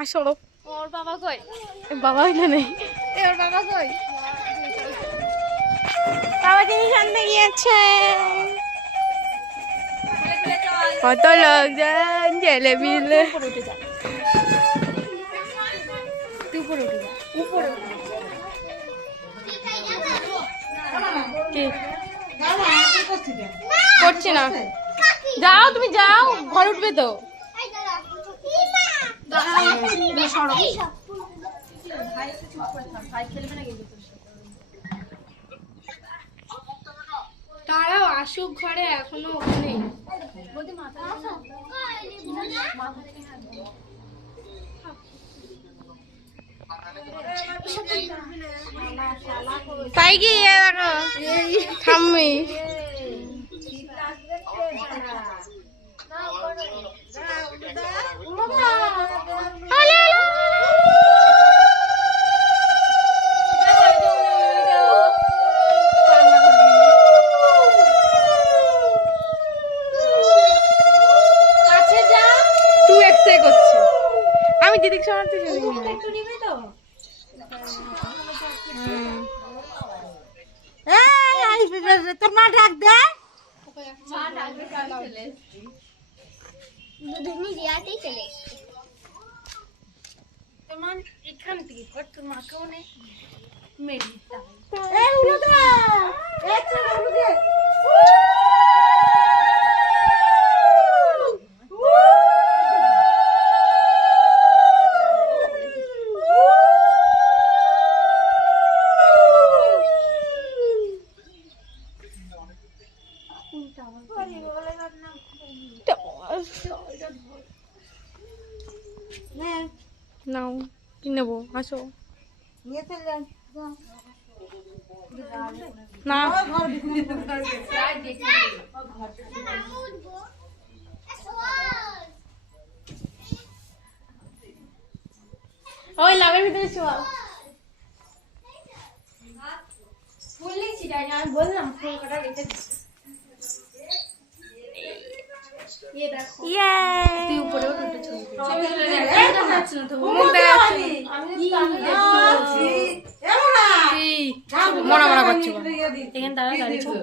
আসো ওর বাবা কই? বাবা হইলে নেই। ওর বাবা কই? বাবা জিনিস আনতে গিয়েছে কত লোকজন জেলে বিলে উপরে উঠে যা। উপরে কি? করছি না। যাও তুমি যাও। ঘর উঠবে তো। তারাও আসুক ঘরে এখনও ওখানে। তাই কি এ আমি দিদিকে শোনাতে চলি একটু নিবি তো তোর মা ডাক দে মা ডাকবে চলে দুধনি রিয়াতেই চলে তোমার এখান থেকে কর তোর মাকেও নে নাও কি নেব আসো। না। ওই লাভের ভিতরে শোয়া। আমি বললাম ফুল কাটা রেখে তুই উপরে উঠে উঠে ছবি মুখ দেখা যাচ্ছে না। এই, মরা মরা করছে। এখানে দাঁড়া দাঁড়িয়ে ছবি